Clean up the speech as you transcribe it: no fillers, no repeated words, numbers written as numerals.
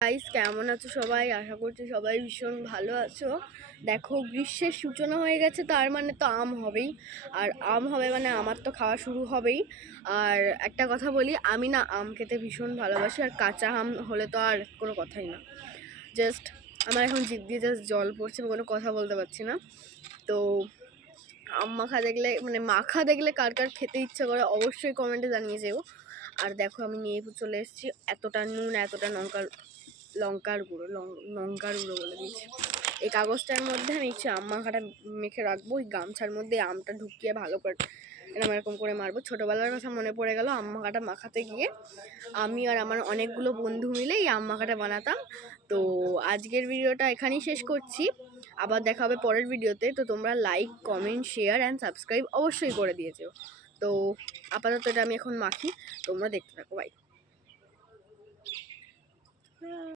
Guys কেমন আছো সবাই? আশা করছি সবাই ভীষণ ভালো আছো। দেখো গ্রীষ্মের সূচনা হয়ে গেছে, তার মানে তো আম হবেই। আর আম হবে মানে আমার তো খাওয়া শুরু হবেই। আর একটা কথা বলি, আমি না আম খেতে ভীষণ ভালোবাসি, আর কাঁচা আম হলে তো আর কোনো কথাই না। জাস্ট আমার এখন জিভ দিয়ে জাস্ট জল পড়ছে, আমি কোনো কথা বলতে পারছি না। তো আম মাখা দেখলে মানে মাখা দেখলে কার কার খেতে ইচ্ছা করে অবশ্যই কমেন্টে জানিয়ে যেও। আর দেখো আমি নিয়ে চলে এসেছি এতটা নুন, এতটা লঙ্কার গুঁড়ো বলে দিয়েছি। এই কাগজটার মধ্যে আমি আম মাখাটা মেখে রাখবো। ওই গামছার মধ্যে আমটা ঢুকিয়ে ভালো করে এরকম করে মারবো। ছোটোবেলার কথা মনে পড়ে গেল, আম মাখাটা মাখাতে গিয়ে আমি আর আমার অনেকগুলো বন্ধু মিলে এই আম মাখাটা বানাতাম। তো আজকের ভিডিওটা এখানেই শেষ করছি, আবার দেখা হবে পরের ভিডিওতে। তো তোমরা like, comment, share and subscribe অবশ্যই করে দিয়েছো। তো আপাতত এটা আমি এখন মাখি, তোমরা দেখতে থাকো। বাই।